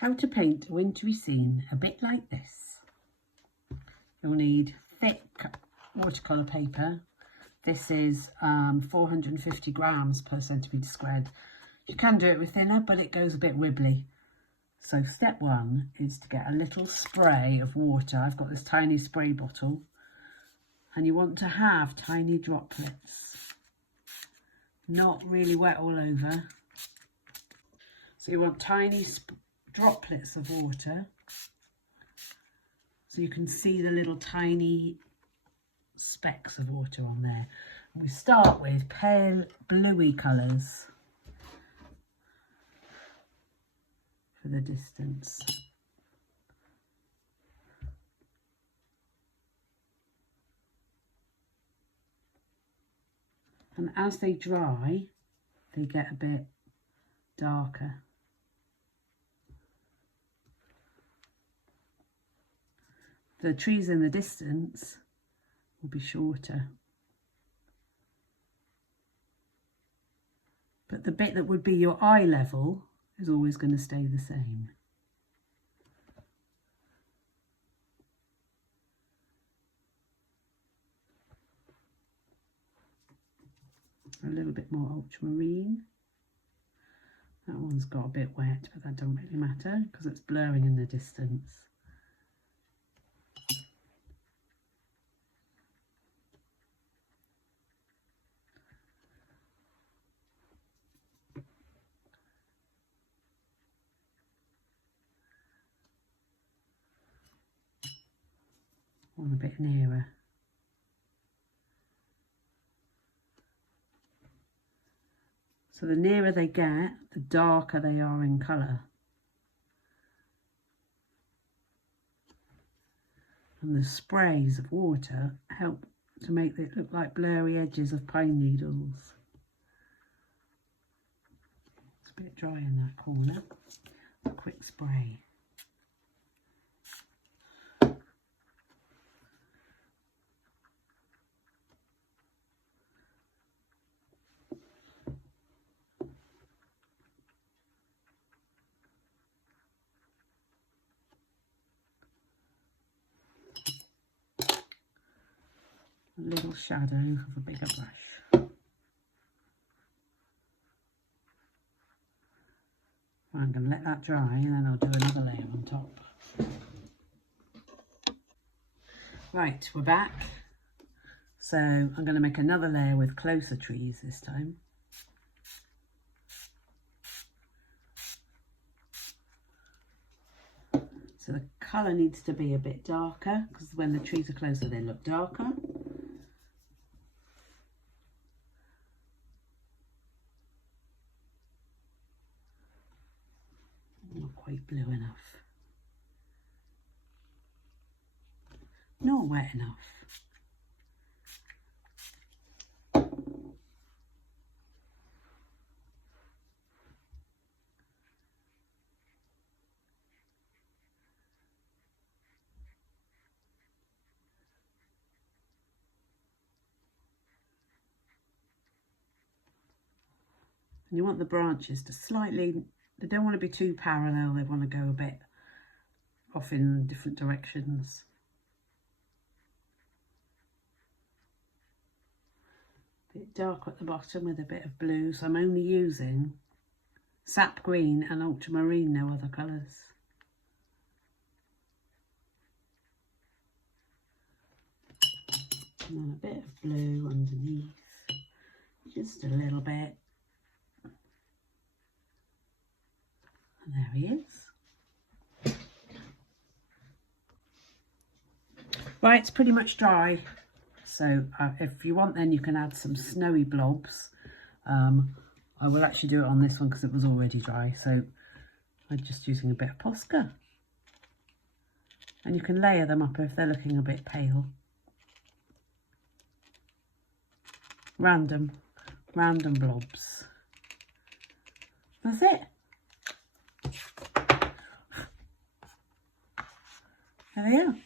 How to paint a wintry scene a bit like this. You'll need thick watercolour paper. This is 450 grams per centimetre squared. You can do it with thinner, but it goes a bit wibbly. So step one is to get a little spray of water. I've got this tiny spray bottle, and you want to have tiny droplets, not really wet all over. So you want tiny droplets of water, so you can see the little tiny specks of water on there. And we start with pale bluey colours for the distance. And as they dry, they get a bit darker. The trees in the distance will be shorter. But the bit that would be your eye level is always going to stay the same. A little bit more ultramarine. That one's got a bit wet, but that don't really matter because it's blurring in the distance. One a bit nearer. So the nearer they get, the darker they are in colour. And the sprays of water help to make it look like blurry edges of pine needles. It's a bit dry in that corner. A quick spray. A little shadow of a bigger brush. I'm going to let that dry and then I'll do another layer on top. Right, we're back. So I'm going to make another layer with closer trees this time. So the colour needs to be a bit darker because when the trees are closer they look darker. Not quite blue enough. Not wet enough. And you want the branches to slightly, they don't want to be too parallel, they want to go a bit off in different directions. A bit dark at the bottom with a bit of blue, so I'm only using sap green and ultramarine, no other colours. And then a bit of blue underneath, just a little bit. And there he is. Right, it's pretty much dry. So if you want, then you can add some snowy blobs. I will actually do it on this one because it was already dry. So I'm just using a bit of Posca. And you can layer them up if they're looking a bit pale. Random blobs. That's it. There they are.